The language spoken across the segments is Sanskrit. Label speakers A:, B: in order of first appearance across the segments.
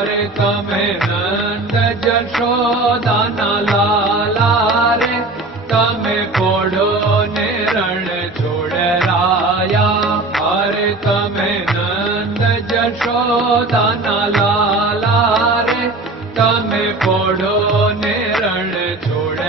A: हरे तमे नन्द यशो दाना ला रेढो निर्ण छोडा हरे तमे नन्द यशो दाना रे तमे पढो नेर तमे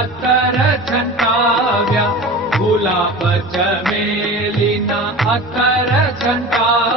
A: अतर अर्या भूला जमेलीना अर झण्डा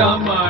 A: Rama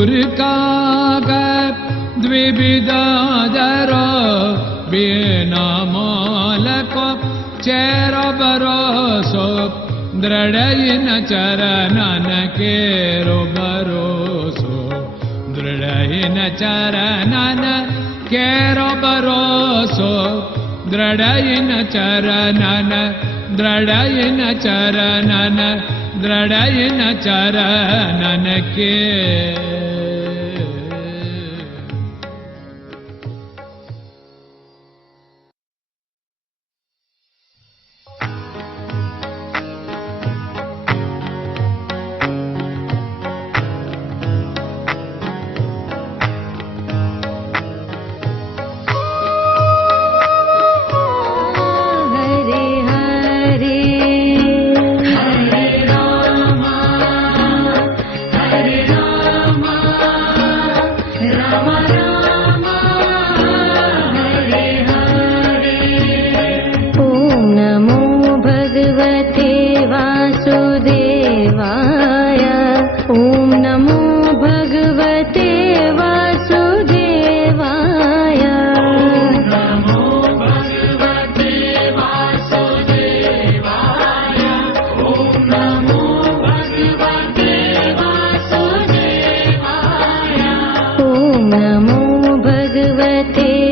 A: गिविधरो बलको चेरो भरोसो दृढयिन चरन केरो दृढयिन चरन केरो दृढयिन चरन ದೃಢಯನ ಚರಣನ ದೃಢಯನ ಚರಣನಕ್ಕೆ
B: Come on now.
C: te